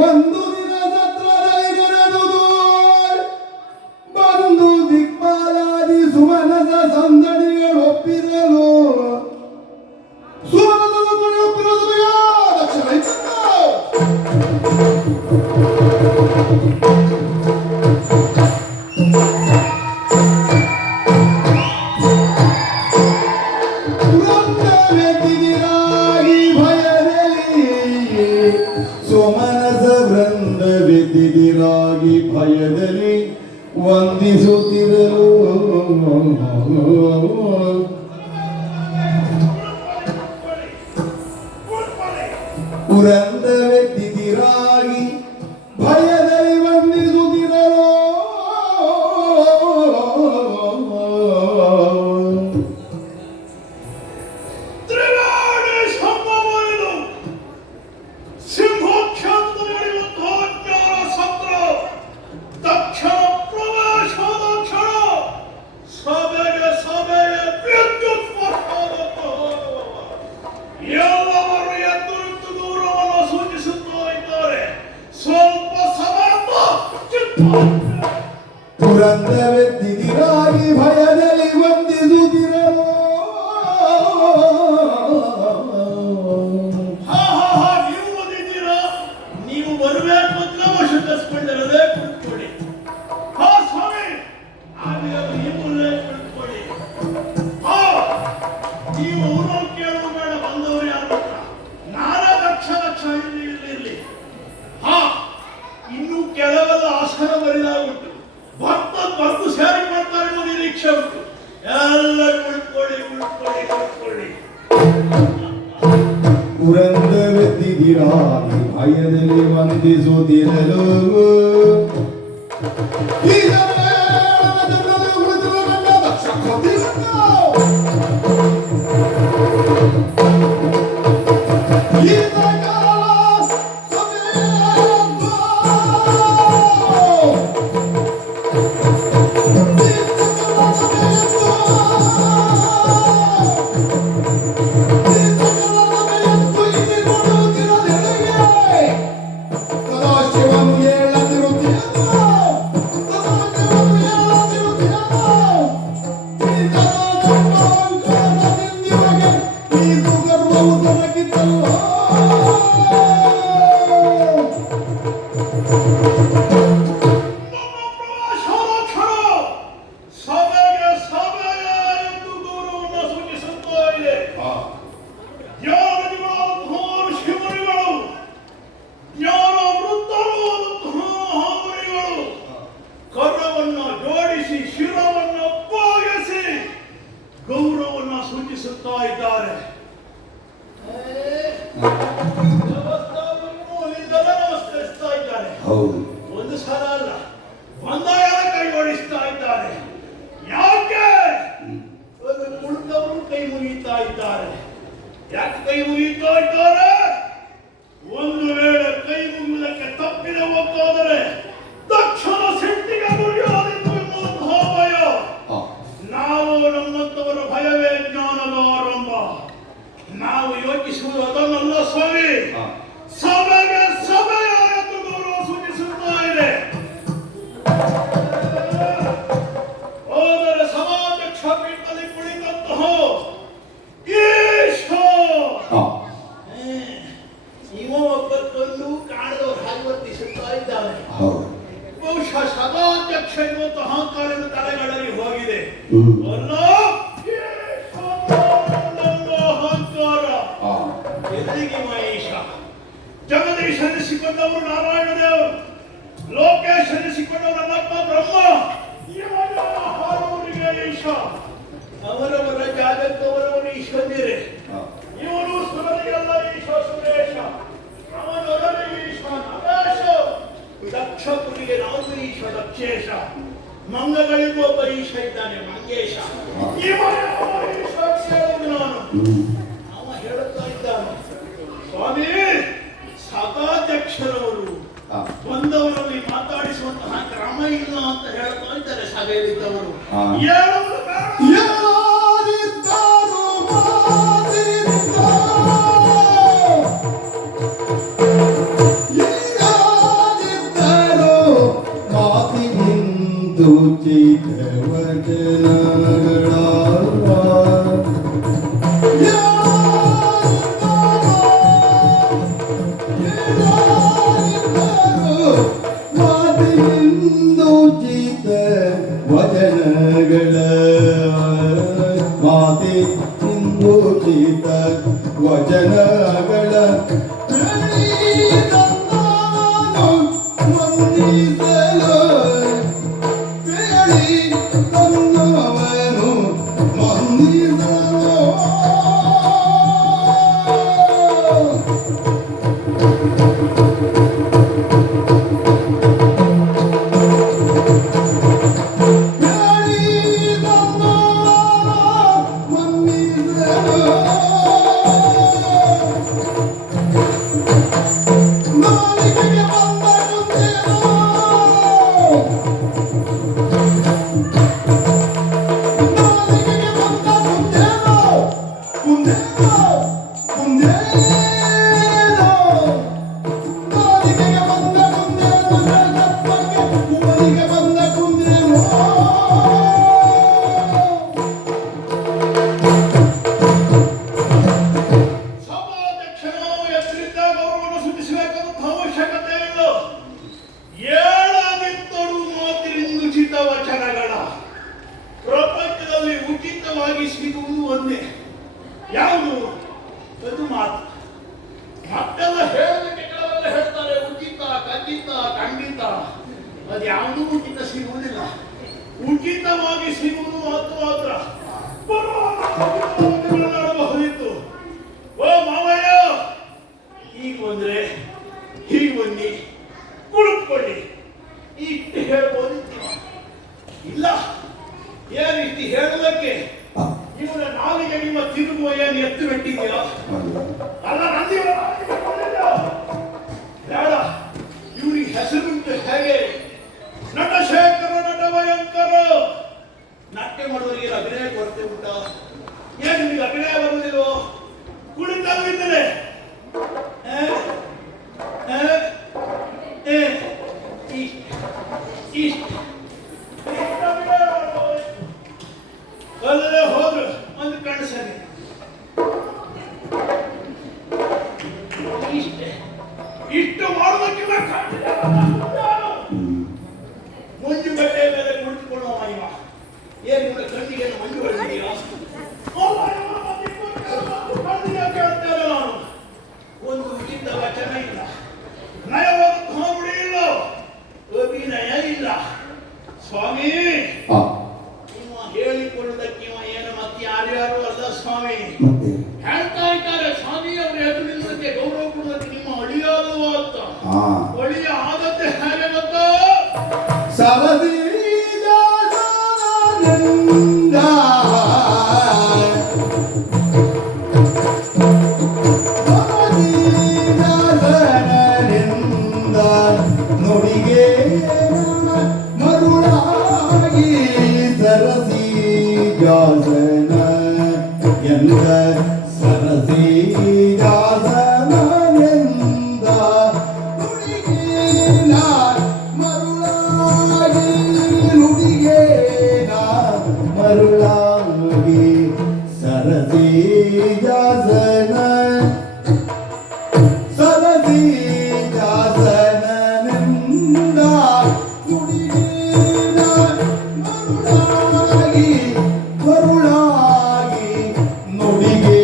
ಒಂದು ದಿನ ಸತ್ರದಲ್ಲಿ ನೆರೆದುದು ಬಂದು ದಿಕ್ಪಾಲಾದಿ ಸುಮನದ ಸಂದಣಿಗಳು ಒಪ್ಪಿರಲು ಸುಮನದ ಸಂದಣಿ ಒಪ್ಪಿರೋದು ದಕ್ಷಿಣ ಸೋಮನಸ ವೃಂದ ವ್ಯತಿದಿರಾಗಿ ಭಯದಲ್ಲಿ ವಂದಿಸುತ್ತಿರಲು ವೃಂದ ವ್ಯತಿದಿರಾಗಿ ಭಯದಲ್ಲಿ ವಂದಿಸುತ್ತಿರಲು ಪುರಂದವೆದ್ದಿದಿರಾಗಿ ಭಯದಲ್ಲಿ ವಂದಿಸುತ್ತಿರಲು ನೀವು ಓದಿದ್ದೀರಾ? ನೀವು ಬರಬೇಕು ಅಂತ ನಾವು ಶುದ್ಧಿಸ್ಕೊಂಡಿರೋದೇ ಕುಳಿತುಕೊಳ್ಳಿ. ಹಾ ಸ್ವಾಮಿ, ನೀವು ಕುಳಿತುಕೊಳ್ಳಿ. ನೀವು ಊರಲ್ಲಿ ಕೇಳುವ ಬೇಡ, ಬಂದವರು ಯಾರು ನಾನಾ ಲಕ್ಷ ಲಕ್ಷ ಇರಲಿ. ಇನ್ನು ಕೆಲವೆಲ್ಲ ಆಸನ ಬರಿದಾಗುಂಟು, ಭಕ್ತು ಸೇರಿ ಮಾಡ್ತಾರೆ ಅನ್ನೋ ನಿರೀಕ್ಷೆ ಉಂಟು. ಎಲ್ಲ ಕುಳಿತುಕೊಳ್ಳಿ. ಪುರಂದವೆದ್ದಿದಿರಾಗಿ ಭಯದಲ್ಲಿ ವಂದಿಸುತ್ತಿರಲು ಗೌರವವನ್ನು ಸೂಚಿಸುತ್ತಾ ಇದ್ದಾರೆ. ನಮಸ್ಕರಿಸ್ತಾ ಇದ್ದಾರೆ. ಒಂದು ಸಲ ಅಲ್ಲ, ಬಂದಾಗ ಕೈ ಓಡಿಸ್ತಾ ಇದ್ದಾರೆ. ಯಾಕೆ ಕುಳಿತವರು ಕೈ ಮುಗಿತಾ ಇದ್ದಾರೆ? ಯಾಕೆ ಕೈ ಮುಗಿತಾ ಇದ್ದಾರೆ? ಒಂದು ವೇಳೆ ಕೈ ಮುಗಿಯುವುದಕ್ಕೆ ತಪ್ಪಿದೆ ಹೋಗ್ತಾದರೆ ತಕ್ಷಣ ಸಿಟ್ಟಿಗೆ ಮುರಿಯೋದೆಂದು ಎನ್ನುವಂತಹ ಭಯ. ನಾವು ನಮ್ಮಂತವರ ಭಯವೇ ಜ್ಞಾನದ ಆರಂಭ. ನಾವು ಯೋಚಿಸುವುದು ಅದನ್ನಲ್ಲ ಸ್ವಾಮಿ. ಸಭೆಗೆ ಸಭೆಯ ಎಂದು ಗೌರವ ಸೂಚಿಸುತ್ತಾ ಇದೆ. ಹೋದರೆ ಸಭಾಧ್ಯಕ್ಷ ಪೀಠದಲ್ಲಿ ಕುಳಿತಂತಹ ಈಶ ಇವ ಒಬ್ಬತ್ತೊಂದು ಕಾಣದವರು ಹಾಗೆ ವರ್ತಿಸುತ್ತಾ ಇದ್ದಾನೆ. ಬಹುಶಃ ಸಭಾಧ್ಯಕ್ಷ ಎನ್ನುವಂತ ಅಹಂಕಾರದ ತಲೆಗಳಲ್ಲಿ ಹೋಗಿದೆ. ಅಹಂಕಾರ ಎಲ್ಲಿಗೆ ಮಹೇಶ? ಜಗದೀಶ್ ಎನಿಸಿಕೊಂಡವರು ನಾರಾಯಣ ದೇವರು, ಲೋಕೇಶ್ ಎನಿಸಿಕೊಂಡವರು ನನ್ನಪ್ಪ ಬ್ರಹ್ಮ, ಇವರಿಗೆ ಈಶ. ಅವರವರ ಜಾಗತ್ತವರವರು ಈಶ್ವರ್ಯರೇ. ಇವನು ಸುರನಿಗೆಲ್ಲ ಈಶ ಸುರೇಶ, ಅವನೊಡನೆ ಈಶ ನರೇಶ. ದಕ್ಷಪುರಿಗೆ ನಾವು ಈಶ ದಕ್ಷೇಶ, ಮಂಗಗಳಿಗೂ ಒಬ್ಬ ಈಶ ಇದ್ದಾನೆ ಮಂಗೇಶ. ನಾನು ಅವ ಹೇಳುತ್ತಾ ಇದ್ದಾನೆ, ಸ್ವಾಮಿ ಸಭಾಧ್ಯಕ್ಷರವರು ಬಂದವರಲ್ಲಿ ಮಾತಾಡಿಸುವಂತಹ ಕ್ರಮ ಇಲ್ಲ ಅಂತ ಹೇಳ್ತಾ ಇದ್ದಾರೆ ಸಭೆಯಲ್ಲಿದ್ದವರು. ಮಾತಿನಿಂದೋಚಿತ ವಚನಗಳ ಮಾತೆ ಇಂದೋಚಿತ ವಚನಗಳ ವಂದಿಸಲು ಕೇಳಿ ತನ್ನವನು ವಂದಿಸಲು ಸಭಾಧ್ಯಕ್ಷರು ಎದುರಿದ್ದಾಗ ಅವರನ್ನು ಸುತ್ತಿಸಬೇಕಂತ ಅವಶ್ಯಕತೆ ಇಲ್ಲ. ಏಳಾದಿತ್ತರು ಮಾತಿನಿಂದುಚಿತ ವಚನಗಳ ಪ್ರಪಂಚದಲ್ಲಿ ಉಚಿತವಾಗಿ ಸಿಗುವುದು ಒಂದೇ. ಯಾವುದು? ಅದು ಮಾತು. ಮತ್ತೆಲ್ಲ ಹೇಳೋದಕ್ಕೆ ಕೆಲವೆಲ್ಲ ಹೇಳ್ತಾರೆ ಉಚಿತ, ಖಚಿತ, ಖಂಡಿತ. ಅದು ಯಾವುದೂ ಉಚಿತ ಸಿಗುವುದಿಲ್ಲ. ಉಚಿತವಾಗಿ ಸಿಗುವುದು ಮಾತ್ರ. ಮಾತನಾಡಬಹುದಿತ್ತು. ಓ ಮಾವಯ್ಯ, ಈಗ ಬಂದ್ರೆ ಹೀಗೆ ಬನ್ನಿ, ಕುಳಿತುಕೊಳ್ಳಿ, ಇಷ್ಟು ಹೇಳ್ಬೋದಿತ್ತು. ಇಲ್ಲ, ಏನಿಷ್ಟು ಹೇಳೋದಕ್ಕೆ ಇವನ ನಾಲಿಗೆ ನಿಮ್ಮ ತಿರುಗುವ ಏನು ಎತ್ತು ಬಿಟ್ಟಿದೆಯಾ? ಅಲ್ಲ, ನಂದಿವ ಬೇಡ. ಇವನಿಗೆ ಹೆಸರುಂಟು ಹೇಗೆ? ನಟಶೇಖರ, ನಟ ಭಯಂಕರ. ನಾಟ್ಯ ಮಾಡುವವರಿಗೆ ಅಭಿನಯ ಕೊರತೆ ಉಂಟ? ಏನು ನಿಮಗೆ ಅಭಿನಯ ಬರುವುದಿಲ್ವೋ? ಕುಳಿತಲ್ಲಿದ್ದರೆ ಅಲ್ಲೇ ಹೋದ್ರು ಒಂದು ಕಣ್ಣು ಸರಿ. ಇಷ್ಟು ಮಾಡೋದಕ್ಕಿಂತ ಮಂಜು ಗಡ್ಡೆ ಮೇಲೆ ಕುಳಿತುಕೊಳ್ಳುವ ಇವ. ಏನು ಕೂಡ ಕಣ್ಣಿಗೆ ಮಂಜು ಹೊಡೆದಿದೆಯಾ? ಕೇಳ್ತೇನೆ ನಾನು. ಒಂದು ಉಚಿತ ವಚನ ಇಲ್ಲ, ನಯವಾದ ನುಡಿ ಇಲ್ಲ, ಅಭಿನಯ ಇಲ್ಲ. ಸ್ವಾಮಿ, ಇವ ಹೇಳಿಕೊಳ್ಳುವುದಕ್ಕೆ ಇವ ಏನು ಮತ್ತೆ ಯಾರ್ಯಾರು ಅಲ್ಲ ಸ್ವಾಮಿ. ಹೇಳ್ತಾ ಇದ್ದಾರೆ ಸ್ವಾಮಿ ಅವರು ಎದುರು ನಿಲ್ಲಕ್ಕೆ ಗೌರವ ಕೊಡುವುದಕ್ಕೆ ನಿಮ್ಮ ಅಳಿಯಾದವ ಅಂತ. ಅಳಿಯ ಆಗತ್ತೆ ಹೇಗೆ ಗೊತ್ತಾ? ಸರದಿ ನುಡಿಗೆ ಮರುಳಾಗಿ ಸರಸಿ ಜಾಸನ ಎಂದ ಸರಸಿ ಜಾಸನ ಎಂದ ನುಡಿಗೆ ಮರುಳಾಗಿ ನುಡಿಗೆ ಮರುಳಾಗಿ ಸರಸಿ ಜಾಸನ ಸರಸಿ ಜಾಸನನಿಂದ ನುಡಿಗೆ ಮರುಳಾಗಿ ಮರುಳಾಗಿ ನುಡಿಗೆ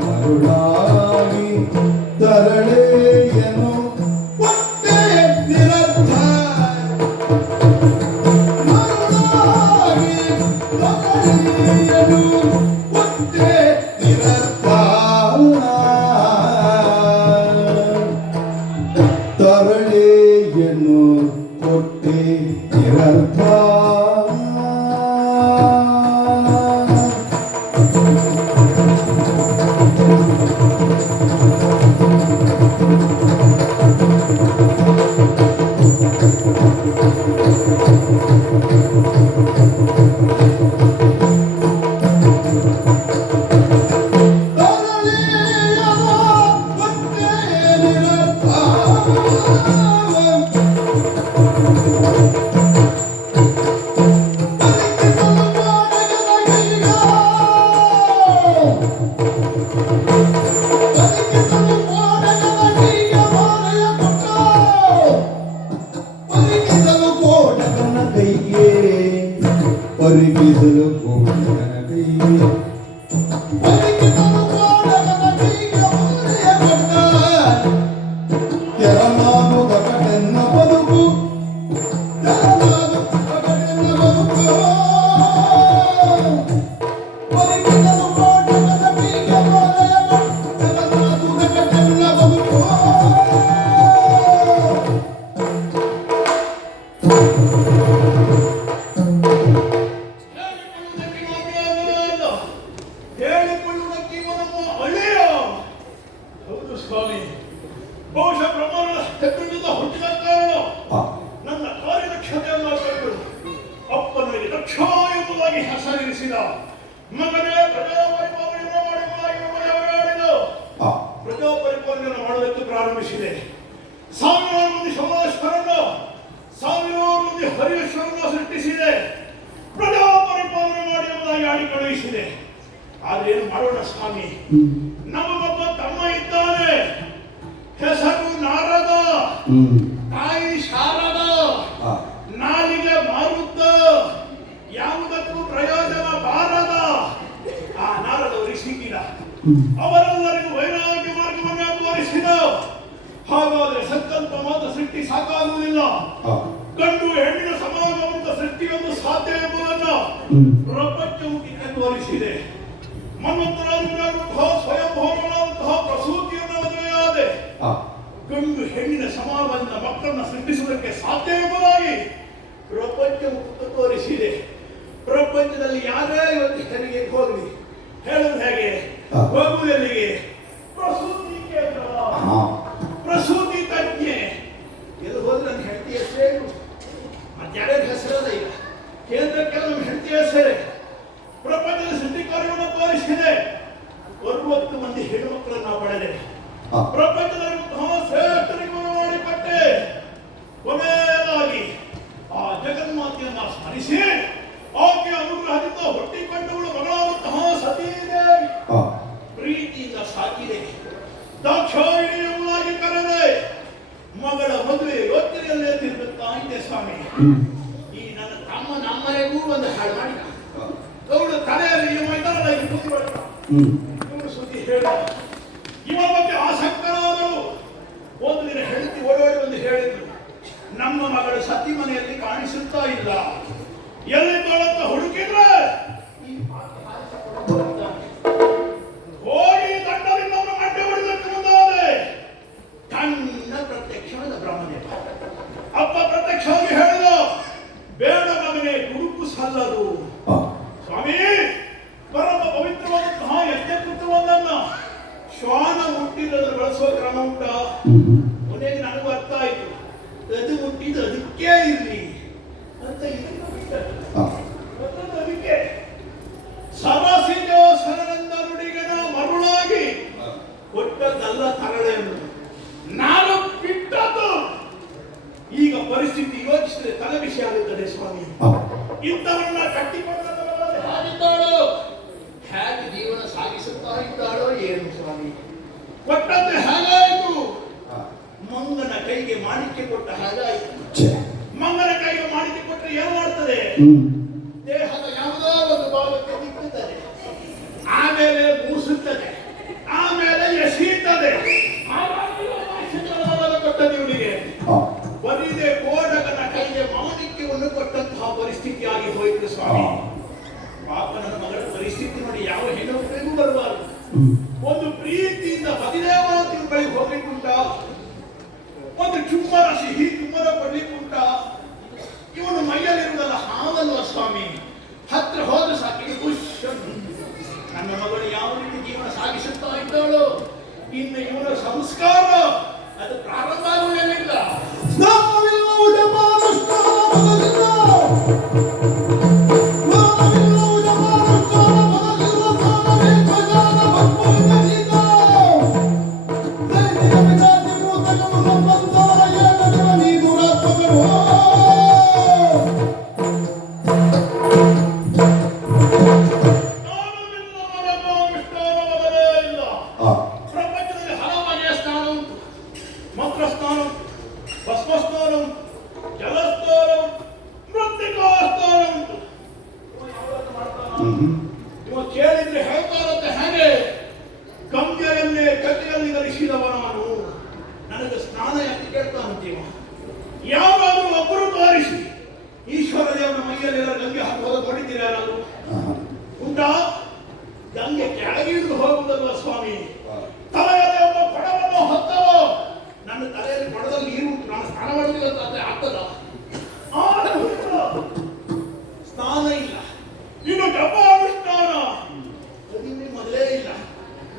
ಮರುಳಾಗಿ ತರಳೆಯನು ಒಟ್ಟೆ ನಿರರ್ಥ ಮರುಳಾಗಿ ತರಳೆಯನು ಒಟ್ಟೆ ನಿರರ್ಥ ತರಳೆಯನ್ನು ಕೊಟ್ಟೆ ನಿರರ್ಥ ತೆರನಾನುದ ಕಡೆನ್ನ ಬದುಕು ತೆರನಾನುದ ಕಡೆನ್ನ ಬದುಕು ಬದುಕಿನದು ಕೋಟದ ಬೀಗ ಮಾಲಯ ತೆರನಾನುದ ಕಡೆನ್ನ ಬದುಕು ಹೇಳಿಕೊಳ್ಳುವುದಕ್ಕೆ ಇವನನ್ನು ಅಳೆಯ. ಹೌದು ಸ್ವಾಮಿ, ಬಹುಶಃ ಬ್ರಹ್ಮನ ಹೆಬ್ಬೆಟ್ಟಿಂದ ಹುಟ್ಟಿದ ಕಾರಣ ನನ್ನ ಕಾರ್ಯದಕ್ಷತೆಯನ್ನು ಕೈಗೊಳ್ಳು. ಅಪ್ಪನಿಗೆ ದಕ್ಷ ಎಂಬುದಾಗಿ ಹೆಸರಿಸಿದ ಮಗನೇ ಪ್ರಜಾ ಪರಿಪಾಲನೆಯನ್ನು ಮಾಡುವುದಾಗಿ ಹೇಳಿದ. ಪ್ರಜಾ ಪರಿಪಾಲನೆಯನ್ನು ಮಾಡುವುದಕ್ಕೆ ಪ್ರಾರಂಭಿಸಿದೆ. ಸಾವಿರಾರು ಮಂದಿ ಸೋಮೇಶ್ವರನ್ನು, ಸಾವಿರಾರು ಮಂದಿ ಹರಿಯೇಶ್ವರನ್ನು ಸೃಷ್ಟಿಸಿದೆ. ಪ್ರಜಾ ಪರಿಪಾಲನೆ ಮಾಡಿ ಎಂಬುದಾಗಿ ಆಡಿ ಕಳುಹಿಸಿದೆ. ಆದ್ರೆ ಏನು ಮಾಡೋಣ ಸ್ವಾಮಿ, ನಮಗೊಬ್ಬ ತಮ್ಮ ಇದ್ದಾನೆ, ಹೆಸರು ನಾರದ, ತಾಯಿ ಶಾರದ, ನಾಲಿಗೆ ಮಾರುತ್ತ, ಯಾವುದಕ್ಕೂ ಪ್ರಯೋಜನ ಬಾರದ. ಆ ನಾರದವರು ಸಿಕ್ಕಿದ, ಅವರೆಲ್ಲರಿಗೂ ವೈರಾಗ್ಯ ಮಾರ್ಗವನ್ನು ತೋರಿಸಿದ. ಹಾಗಾದ್ರೆ ಸಂಕಲ್ಪ ಮಾತ್ರ ಸೃಷ್ಟಿ ಸಾಕಾಗುವುದಿಲ್ಲ. ಗಂಡು ಹೆಣ್ಣಿನ ಸಮಾಗಮದ ಸೃಷ್ಟಿಯೊಂದು ಸಾಧ್ಯ ಎಂಬುದನ್ನು ಪ್ರಪಂಚವು ತೋರಿಸಿದೆ. ಮನ್ವಂತರಾದಂತಹ ಸ್ವಯಂಭೋಗನಾದಂತಹ ಪ್ರಸೂತಿಯನ್ನು ಮದುವೆಯಾದೆ. ಗಂಡು ಹೆಣ್ಣಿನ ಸಮಾಗಮದ ಮಕ್ಕಳನ್ನು ಸೃಷ್ಟಿಸುವುದಕ್ಕೆ ಸಾಧ್ಯ ಎಂಬುದಾಗಿ ಪ್ರಪಂಚವು ತೋರಿಸಿದೆ. ಪ್ರಪಂಚದಲ್ಲಿ ಯಾರೇ ಇವತ್ತು ಹೆರಿಗೆ ಹೋಗಲಿ, ಹೇಳುವುದು ಹೇಗೆ, ಹೋಗುವುದೆಲ್ಲಿಗೆ? ಪ್ರಸೂತಿ ಕೇಂದ್ರ, ಪ್ರಸೂತಿ ತಜ್ಞೆ. ಎಲ್ಲಿ ಹೋದ್ರೆ ನನ್ನ ಹೆಂಡತಿ ಹೆಸರೇ ಮತ್ತಾರ್ಯಾರ ಹೆಸರದ ಈಗ ಕೇಂದ್ರಕ್ಕೆಲ್ಲ ನಮ್ಮ ಹೆಂಡತಿ ಹೆಸರೇ. ಪ್ರಪಂಚದ ಸೃಷ್ಟಿ ಕಾರ್ಯವನ್ನು ತೋರಿಸಿದೆ. 60 ಮಂದಿ ಹೆಣ್ಣುಮಕ್ಕಳನ್ನ ಪಡೆದೆ. ಪ್ರಪಂಚದಲ್ಲಿ ಶ್ರೇಷ್ಠರಿಗೆ ಮಾಡಿಕೊಟ್ಟೆ. ಕೊನೆಯದಾಗಿ ಆ ಜಗನ್ಮಾತೆಯನ್ನ ಸ್ಮರಿಸಿ ಆಕೆಯ ಅನುಗ್ರಹದಿಂದ ಹುಟ್ಟಿಕೊಂಡವಳು ಮಗಳಾದಂತಹ ಸತೀದೇವಿ ಪ್ರೀತಿಯಿಂದ ಸಾಕಿದೆ. ದಾಕ್ಷಾಯಿಣಿ ಎಂಬುದಾಗಿ ಕರೆದೆ. ಮಗಳ ಮದುವೆ ಯೋಚನೆಯಲ್ಲೇ ತಿರುಗುತ್ತಾ ಇದೆ ಸ್ವಾಮಿ. ಈ ನನ್ನ ತಮ್ಮ ನಮ್ಮನೆಗೂ ಒಂದು ಹಾಳು ಮಾಡಿದ. ಅವಳು ತಲೆಯಲ್ಲಿ ಇವಳು ಸುದ್ದಿ ಹೇಳ, ಇವಳ ಬಗ್ಗೆ ಆಸಕ್ತರಾದರು. ಒಂದು ದಿನ ಹೆಂಡತಿ ಓಡೋಡಿ ಒಂದು ಹೇಳಿದ್ರು, ನಮ್ಮ ಮಗಳು ಸತಿ ಮನೆಯಲ್ಲಿ ಕಾಣಿಸುತ್ತಾ ಇಲ್ಲ, ಎಲ್ಲಿದ್ದಾಳಂತ ಹುಡುಕಿದ್ರೆ ಹೋಗಿ ದಂಡದಿಂದ ಅಡ್ಡೆ ಹೊಡೆದಕ್ಕೆ ಮುಂದಾದೆ. ತನ್ನ ಪ್ರತ್ಯಕ್ಷವಾದ ಬ್ರಹ್ಮದೇವ ಅಪ್ಪ ಪ್ರತ್ಯಕ್ಷವಾಗಿ ಹೇಳಿದ, ಬೇಡ ಮಗನೇ, ಗುರುಕು ಸಲ್ಲದು. ಸ್ವಾಮಿ, ಪರಮ ಪವಿತ್ರವಾದಂತಹ ಯಜ್ಞಕೃತವನ್ನ ಶ್ವಾನ ಹುಟ್ಟಿರೋದ್ರ ಬಳಸುವ ಕ್ರಮ ಉಂಟ. ಕೊನೆಗೆ ನನಗೂ ಅರ್ಥ ಆಯ್ತು, ಅದು ಹುಟ್ಟಿದ್ದು ಅದಕ್ಕೆ ಇರಲಿ ಅಂತ. ಅದಕ್ಕೆ ಸರಸಿಜೋ ಸರನಂದ ನುಡಿಗನ ಮರುಳಾಗಿ ಕೊಟ್ಟದ್ದಲ್ಲ ತರಳೆಯನ್ನು ನಾನು ಬಿಟ್ಟದ್ದು. ಈಗ ಪರಿಸ್ಥಿತಿ ಯೋಚಿಸಿದ್ರೆ ತಲೆ ವಿಷಯ ಆಗುತ್ತದೆ ಸ್ವಾಮಿ. ಇಂಥವನ್ನ ಕಟ್ಟಿಕೊಂಡ ಹಾಗಿದ್ದಾಳೋ, ಹೇಗೆ ಜೀವನ ಸಾಗಿಸುತ್ತಾ ಇದ್ದಾಳೋ ಏನು ಸ್ವಾಮಿ. ಕೊಟ್ಟದ್ದು ಹೇಗಾಯಿತು? ಮಂಗನ ಕೈಗೆ ಮಾಣಿಕ್ಯ ಕೊಟ್ಟ ಹಾಗಾಯಿತು. ಮಂಗನ ಕೈಗೆ ಮಾಣಿಕ್ಯ ಕೊಟ್ಟರೆ ಏನು ಮಾಡ್ತದೆ? ದೇಹದ ಯಾವುದೋ ಒಂದು ಭಾಗಕ್ಕೆ ದಿಕ್ಕುತ್ತದೆ, ಆಮೇಲೆ ಮೂಸುತ್ತದೆ, ಆಮೇಲೆ ಎಸೀತದೆ. ಕೊಟ್ಟದ್ದು ಇವನಿಗೆ ಬರೀದೆ ಕೋಡಗನ ಕೈಗೆ ಮಾಣಿಕ್ಯವನ್ನು ಕೊಟ್ಟಂತಹ ಪರಿಸ್ಥಿತಿಯಾಗಿ ಹೋಯಿತು ಸ್ವಾಮಿ. ಪಾಪನ ಮಗಳ ಪರಿಸ್ಥಿತಿ ನೋಡಿ ಯಾವ ಹೆಣ್ಣು ಬರಬಾರದು. ಒಂದು ಪ್ರೀತಿಯಿಂದ 17 ತಿಂಗಳಿಗೆ ಹೋಗ್ಲಿಕ್ಕುಂಟ, ಒಂದು ಚುಮ್ಮರ ಸಿಹಿ ಚುಮ್ಮರ ಕೊಡ್ಲಿಕ್ಕುಂಟ. ಇವನು ಮೈಯಲ್ಲಿರುವುದಲ್ಲ ಹಾವಲ್ವ ಸ್ವಾಮಿ, ಹತ್ರ ಹೋದ್ರೆ ಸಾಕಿಗೆ ಖುಷ್. ನನ್ನ ಮಗಳು ಯಾವ ರೀತಿ ಜೀವನ ಸಾಗಿಸುತ್ತಾ ಇದ್ದಾಳು, ಇನ್ನು ಇವನ ಸಂಸ್ಕಾರ ಅದು ಪ್ರಾರಂಭ ಆಗುವುದೇನಿಲ್ಲ. ಪ್ರಪಂಚದಲ್ಲಿ ಹಲವು ಬಗೆಯ ಸ್ನಾನ ಉಂಟು. ಮಂತ್ರ ಸ್ನಾನ, ಭಸ್ಮಸ್ನಾನ, ಜಲಸ್ನಾನ, ಮೃತ್ತಿಕಾಸ್ನಾನ ಉಂಟು. ಇವ ಕೇಳಿದ್ರೆ ಹೇಳ್ತಾರಂತೆ, ಹೇಗೆ ಗಂಗೆಯನ್ನೇ ಕಥೆಯಲ್ಲಿ ಧರಿಸಿದವ ನಾನು, ನನಗೆ ಸ್ನಾನ ಕೇಳ್ತಾನಂತೀವ. ಯಾವಾಗಲೂ ಒಬ್ಬರು ತೋರಿಸಿ ಈಶ್ವರ ದೇವರ ಮೈಯಲ್ಲೆಲ್ಲ ಗಂಗೆ ಹಾಕುವಾಗ ನೋಡಿದ್ದೀರ ಯಾರಾದ್ರು? ಉಂಟಾ? ಗಂಗೆ ಕೆಳಗಿಳಿದು ಹೋಗುವುದಲ್ಲ ಸ್ವಾಮಿ. ತಲೆಯಲ್ಲಿ ಒಬ್ಬ ಕೊಡವನ್ನು ಹೊತ್ತವೋ, ನನ್ನ ತಲೆಯಲ್ಲಿ ಕೊಡದಲ್ಲಿ ನೀರು ಉಂಟು, ನಾನು ಸ್ನಾನ ಮಾಡೋದಿಲ್ಲ ಅಂತ ಆಗ್ತದ? ಸ್ನಾನ ಇಲ್ಲ, ಇನ್ನು ಡಬ್ಬ ಅನುಷ್ಠಾನ ಮೊದಲೇ ಇಲ್ಲ.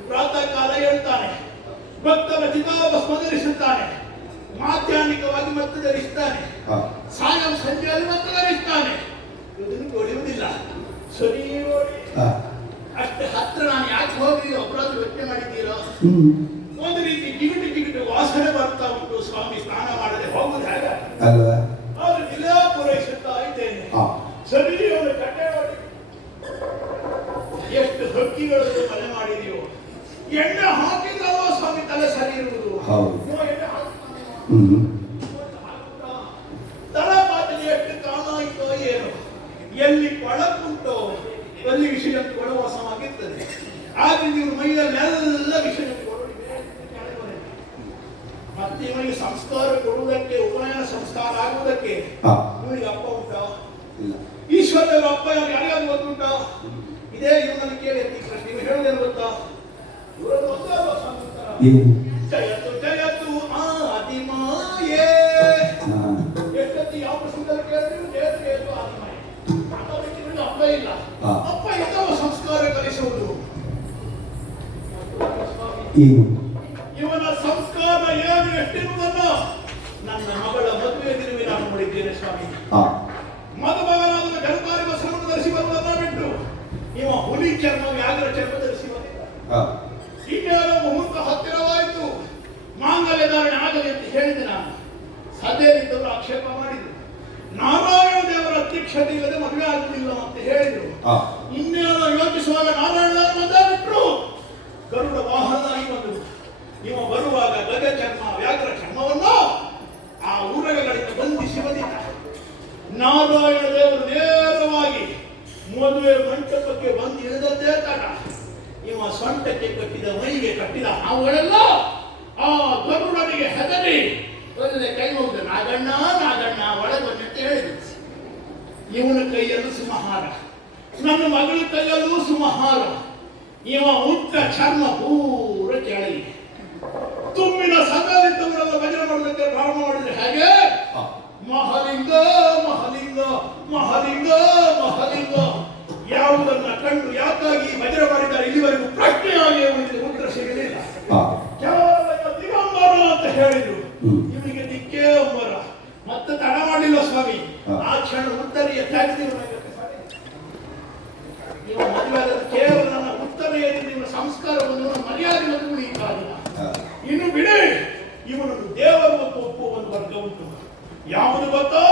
ಪ್ರಾತಃ ಕಾಲ ಹೇಳ್ತಾನೆ, ಭಕ್ತರ ಚಿತಾಭಸ್ಮ ಧರಿಸುತ್ತಾನೆ, ಮಾಧ್ಯಾಹ್ನಿಕವಾಗಿ ಮತ್ತೆ ಧರಿಸ್ತಾನೆ, ಸಾಯಂ ಸಂಜೆಯಲ್ಲಿ ಮತ್ತೆ ಧರಿಸ್ತಾನೆ. ಇದನ್ನು ಹೊಡೆಯುವುದಿಲ್ಲ, ಸರಿ ನೋಡಿ. ಅಷ್ಟು ಹತ್ರ ನಾನು ಯಾಕೆ ಹೋಗ್ಲಿಲ್ಲ? ಅಪರಾಧ ಯೋಚನೆ ಮಾಡಿದ್ದೀರಾ? ಒಂದು ರೀತಿ ಜಿಗಿಟು ವಾಸನೆ ಬರ್ತಾ ಉಂಟು ಸ್ವಾಮಿ. ಸ್ನಾನ ಮಾಡದೆ ಹೋಗುದು ಹೇಗೆ? ಆದ್ರೆ ಜಿಲ್ಲ ಪೂರೈಸುತ್ತಾ ಇದ್ದೇನೆ. ಸರಿ, ಅವನು ಕಟ್ಟೆ ಮಾಡಿ ಎಷ್ಟು ಹಕ್ಕಿಗಳು ಮನೆ ಮಾಡಿದೆಯೋ. ಎಣ್ಣೆ ಹಾಕಿದ್ರಲ್ವ ಸ್ವಾಮಿ ತಲೆ ಸರಿ ಇರುವುದು. ತಲೆ ಮಾತಿಗೆ ಎಷ್ಟು ಕಾಣಾಯಿತೋ ಏನು, ಎಲ್ಲಿ ಕೊಳಕುಂಟೋ ಅಲ್ಲಿ ವಿಷಯ ಕೊಡವಾಸವಾಗಿರ್ತದೆ. ಆದ್ರೆ ನೀವು ಮೈಯಲ್ಲೆಲ್ಲ ವಿಷಯ ಮತ್ತೆ ಇವನಿಗೆ ಸಂಸ್ಕಾರ ಕೊಡುವುದಕ್ಕೆ, ಉಪನಯನ ಸಂಸ್ಕಾರ ಆಗುವುದಕ್ಕೆ ಇವನಿಗೆ ಅಪ್ಪ ಉಂಟಾ? ಈಶ್ವರದೇವರ ಅಪ್ಪ ಯಾರ್ಯಾರು ಗೊತ್ತುಂಟಾ? ಇದೇ ಇವನಲ್ಲಿ ಕೇಳಿ ಪ್ರಶ್ನೆ. ನೀವು ಹೇಳುವುದೇನು ಗೊತ್ತಾ? ಇವರದ್ದು ಒಂದೇ ಅಲ್ವಾ ಸಂಸ್ಕಾರ? ಜಯತು ಜಯತು ಆದಿಮಾಯೇ. ಎಷ್ಟೊತ್ತಿ ಯಾವ ಪ್ರಶ್ನೆ ಕೇಳಿದ್ರು ಜಯತು ಆದಿಮಾಯೇ. ಅಪ್ಪ ಇಲ್ಲ, ಅಪ್ಪ ಇದ್ದವ ಸಂಸ್ಕಾರ ಕಲಿಸುವುದು. ಇವನ ಸಂಸ್ಕಾರ ಏನು ಎಷ್ಟಿರುವುದನ್ನ ನನ್ನ ಮಗಳ ಮದುವೆ ದಿನವೇ ನಾನು ಮಾಡಿದ್ದೇನೆ ಸ್ವಾಮಿ. ಮದುಮಗನಾದ ಜನಕಾರಿ ವಸ್ತ್ರವನ್ನು ಧರಿಸಿ ಬರುವುದನ್ನ ಬಿಟ್ಟು ಇವ ಹುಲಿ ಚರ್ಮ, ವ್ಯಾಘ್ರ ಚರ್ಮ ಧರಿಸಿ ಬಂದಿದ್ದ. ಇನ್ನೇನೋ ಮುಹೂರ್ತ ಹತ್ತಿರವಾಯಿತು, ಮಾಂಗಲ್ಯ ಧಾರಣೆ ಆಗಲಿ ಅಂತ ಹೇಳಿದೆ ನಾನು. ಸದೇನಿದ್ದವರು ಆಕ್ಷೇಪ ಮಾಡಿದ್ರು. ನಾರಾಯಣ ದೇವರ ಅಧ್ಯಕ್ಷತೆ ಇಲ್ಲದೆ ಮದುವೆ ಆಗುವುದಿಲ್ಲ ಅಂತ ಹೇಳಿದ್ರು. ಇನ್ನೇನೋ ಯೋಚಿಸುವಾಗ ನಾರಾಯಣ ಮದುವೆ ಬಿಟ್ರು. ಗರುಡ ವಾಹನವಾಗಿ ಬಂದರು. ಇವ ಬರುವಾಗ ಗಜ ಚರ್ಮ, ವ್ಯಾಘ್ರ ಚರ್ಮವನ್ನು ಆ ಊರಗಳಿಂದ ಬಂಧಿಸಿ ಬಂದಿದ್ದ. ನಾರಾಯಣ ದೇವರು ನೇರವಾಗಿ ಮದುವೆ ಮಂಟಪಕ್ಕೆ ಬಂದು ಇಳಿದದ್ದೇ ತಡ. ಇವ ಸೊಂಟಕ್ಕೆ ಕಟ್ಟಿದ, ಮೈಗೆ ಕಟ್ಟಿದ ಹಾವುಗಳೆಲ್ಲ ಆ ಗರುಡನಿಗೆ ಹೆದರಿ ಒಳ್ಳೆ ಕೈ ಹೋದ. ನಾಗಣ್ಣ ನಾಗಣ್ಣ ಒಳಗೆ ಅಂತ ಹೇಳಿದ್ರು. ಇವನ ಕೈಯಲ್ಲೂ ಸಿಂಹಾರ, ನನ್ನ ಮಗಳ ಕೈಯಲ್ಲೂ ಸಿಂಹಾರ. ಇವ ಉದ್ದ ಚರ್ಮ ಪೂರ ಕೆಳಗೆ. ತುಂಬಿನ ಸದಲಿದ್ದವರೆಲ್ಲ ಭಜನೆ ಮಾಡೋದಕ್ಕೆ ಪ್ರಾರಂಭ ಮಾಡಿದ್ರೆ ಹೇಗೆ? ಮಹಾಲಿಂಗ ಮಹಾಲಿಂಗ ಮಹಾಲಿಂಗ ಮಹಾಲಿಂಗ. ಯಾವುದನ್ನ ಕಂಡು ಯಾಕಾಗಿ ಭಜನೆ ಮಾಡಿದ್ದಾರೆ ಇಲ್ಲಿವರೆಗೂ ಪ್ರಶ್ನೆಯಾಗಿ ಅವನಿಗೆ ಉತ್ತರ ಸಿಗಲಿಲ್ಲ. ಕೇವಲ ದಿಗಂಬರ ಅಂತ ಹೇಳಿದ್ರು. ಇವನಿಗೆ ದಿಕ್ಕೇ ಅಂಬರ. ಮತ್ತೆ ತಡ ಮಾಡಿಲ್ಲ ಸ್ವಾಮಿ. ಆ ಕ್ಷಣ ಉತ್ತರ ಎತ್ತಾಗಿದೆ. ಇವ ಮದುವೆ ಆದ ಕೇವಲ ನನ್ನ ಉತ್ತರ ಏನಿದೆ, ಇವನ ಸಂಸ್ಕಾರ ಬಂದು ಮರ್ಯಾದೆ ಬಂದು ಉಳಿಯುತ್ತಾಗಿಲ್ಲ. ಇನ್ನು ಬಿಡಿ, ಇವನನ್ನು ದೇವರು ಮತ್ತು ಒಪ್ಪುವ ಒಂದು ವರ್ಗ ಉಂಟು. ಯಾವುದು ಗೊತ್ತಾ?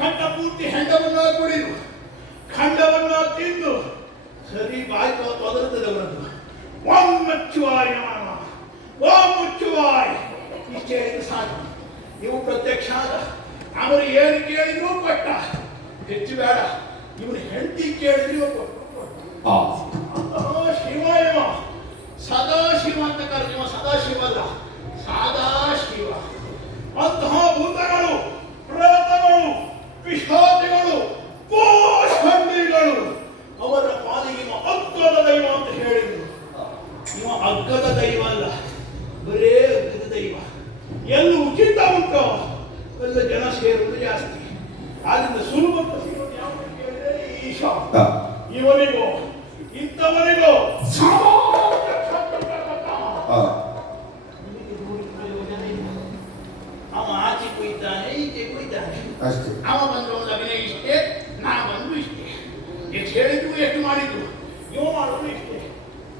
ಖಂಡ ಪೂರ್ತಿ ಹೆಂಡವನ್ನ ಕುಡಿದು ಖಂಡವನ್ನ ತಿಂದು ಸರಿ ಬಾಯ್ತು ತೊದರುತ್ತದೆ ಅವರದ್ದು. ಓಂ ಮುಚ್ಚುವಾಯ್ ನಮಃ, ಓಂ ಮುಚ್ಚುವಾಯ್. ಇಷ್ಟೇ ಹೇಳಿದ್ರೆ ಸಾಕು. ಇವು ಪ್ರತ್ಯಕ್ಷ ಆದ. ಅವರು ಏನು ಕೇಳಿದ್ರು ಕೊಟ್ಟ, ಹೆಚ್ಚು ಬೇಡ. ಇವನು ಹೆಂಡತಿ ಕೇಳಿದ್ರು ಶಿವ. ಇವ ಸದಾಶಿವ ಅಂತ ಕರೆಯುವ. ಸದಾಶಿವ ಅಲ್ಲ, ಸದಾಶಿವ. ಅಂತಹ ಭೂತಗಳು, ಪ್ರೇತಗಳು, ಪಿಶಾಚಿಗಳು, ಕೋಶಂಡಿಗಳು ಅವರ ಪಾಲಿಗೆ ಇವ ಅಗ್ಗದ ದೈವ ಅಂತ ಹೇಳಿದ್ರು. ಇವ ಅಗ್ಗದ ದೈವ ಅಲ್ಲ, ಬರೇ ಅಗ್ಗದ ದೈವ. ಎಲ್ಲಿ ಉಚಿತ ಉಂಟೋ ಎಲ್ಲ ಜನ ಸೇರುವುದು ಜಾಸ್ತಿ. ಆದ್ರಿಂದ ಸುಲಭ ಈಶ. ಇವನಿಗೂ ಇಂಥವನಿಗೂ ಆ, ನಿಮಗೆ ನೋಡಿ ಪ್ರಯೋಜನ ಇಲ್ಲ. ಅವ ಆಚೆ ಕೊಯ್ತಾನೆ ಈಚೆ ಕೊಯ್ತಾನೆ. ಅಷ್ಟೇ. ಅವ ಬಂದ್ರು ಒಂದು ಅಭಿನಯ ಇಷ್ಟೇ, ನಾ ಬಂದ್ರು ಇಷ್ಟೇ. ಎಷ್ಟು ಹೇಳಿದ್ರು ಎಷ್ಟು ಮಾಡಿದ್ರು ಇವ ಮಾಡೋದು ಇಷ್ಟೇ.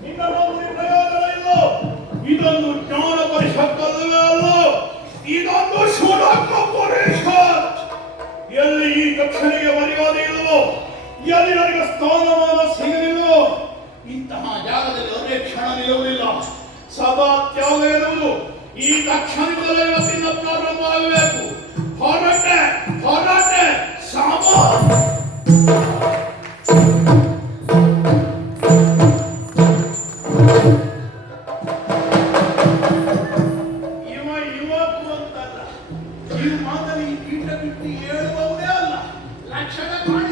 ನಿನ್ನ ನೋಡಿ ಪ್ರಯೋಜನ ಇಲ್ಲ. ಇದೊಂದು ಜ್ಞಾನ ಪರಿಷತ್ತಲ್ಲವೇ ಅಲ್ಲ, ಇದೊಂದು ಶೂಲಕ ಪರಿಷತ್. ಎಲ್ಲಿ ಈ ದಕ್ಷಿಣಿಗೆ ಮರ್ಯಾದೆ ಇಲ್ಲವೋ, ಎಲ್ಲಿ ನನಗೆ ಸ್ಥಾನಮಾನ ಸಿಗಲಿಲ್ಲವೋ, ಇಂತಹ ಜಾಗದಲ್ಲಿ ಒಂದೇ ಕ್ಷಣ ನಿಲ್ಲುವುದಿಲ್ಲ. ಸದಾ ತ್ಯಾಗ ಇರುವುದು ಈ ದಕ್ಷಿಣದಲ್ಲಿ ಇವತ್ತಿನ ಪ್ರಾರಂಭ ಆಗಬೇಕು. ಹೊರಟೆ ಹೊರಟೆ ಸಾಮ. ಇವತ್ತು ಅಂತಲ್ಲ, ಈ ಮಾತಲ್ಲಿ ಈ ಕೀಟ ಬಿಟ್ಟು ಹೇಳುವವರೇ ಅಲ್ಲ. ಲಕ್ಷಣ ಕಾಣಿ